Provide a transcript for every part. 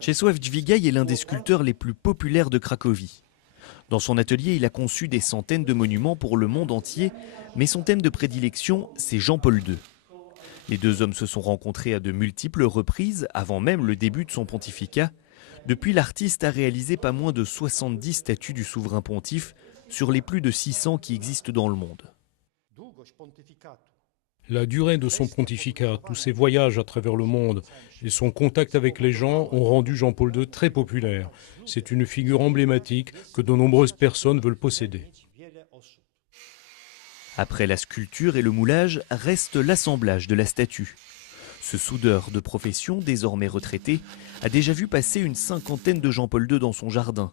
Czesław Dźwigaj est l'un des sculpteurs les plus populaires de Cracovie. Dans son atelier, il a conçu des centaines de monuments pour le monde entier, mais son thème de prédilection, c'est Jean-Paul II. Les deux hommes se sont rencontrés à de multiples reprises, avant même le début de son pontificat. Depuis, l'artiste a réalisé pas moins de 70 statues du souverain pontife sur les plus de 600 qui existent dans le monde. La durée de son pontificat, tous ses voyages à travers le monde et son contact avec les gens ont rendu Jean-Paul II très populaire. C'est une figure emblématique que de nombreuses personnes veulent posséder. Après la sculpture et le moulage, reste l'assemblage de la statue. Ce soudeur de profession, désormais retraité, a déjà vu passer une cinquantaine de Jean-Paul II dans son jardin.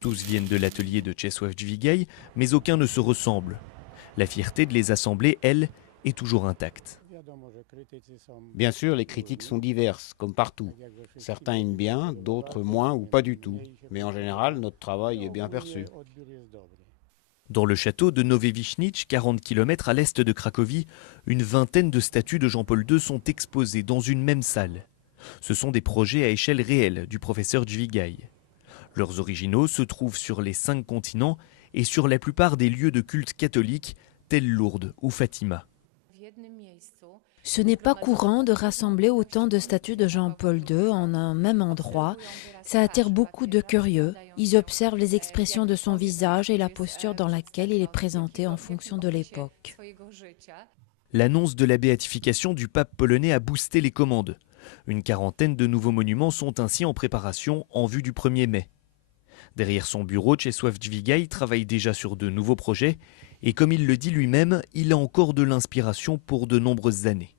Tous viennent de l'atelier de Czesław Dźwigaj, mais aucun ne se ressemble. La fierté de les assembler, elle, est toujours intacte. Bien sûr, les critiques sont diverses, comme partout. Certains aiment bien, d'autres moins ou pas du tout. Mais en général, notre travail est bien perçu. Dans le château de Nowe Wiśnicz, 40 km à l'est de Cracovie, une vingtaine de statues de Jean-Paul II sont exposées dans une même salle. Ce sont des projets à échelle réelle du professeur Dźwigaj. Leurs originaux se trouvent sur les 5 continents et sur la plupart des lieux de culte catholiques, tels Lourdes ou Fatima. Ce n'est pas courant de rassembler autant de statues de Jean-Paul II en un même endroit. Ça attire beaucoup de curieux. Ils observent les expressions de son visage et la posture dans laquelle il est présenté en fonction de l'époque. L'annonce de la béatification du pape polonais a boosté les commandes. Une quarantaine de nouveaux monuments sont ainsi en préparation en vue du 1er mai. Derrière son bureau, Czesław Dźwigaj travaille déjà sur de nouveaux projets et comme il le dit lui-même, il a encore de l'inspiration pour de nombreuses années.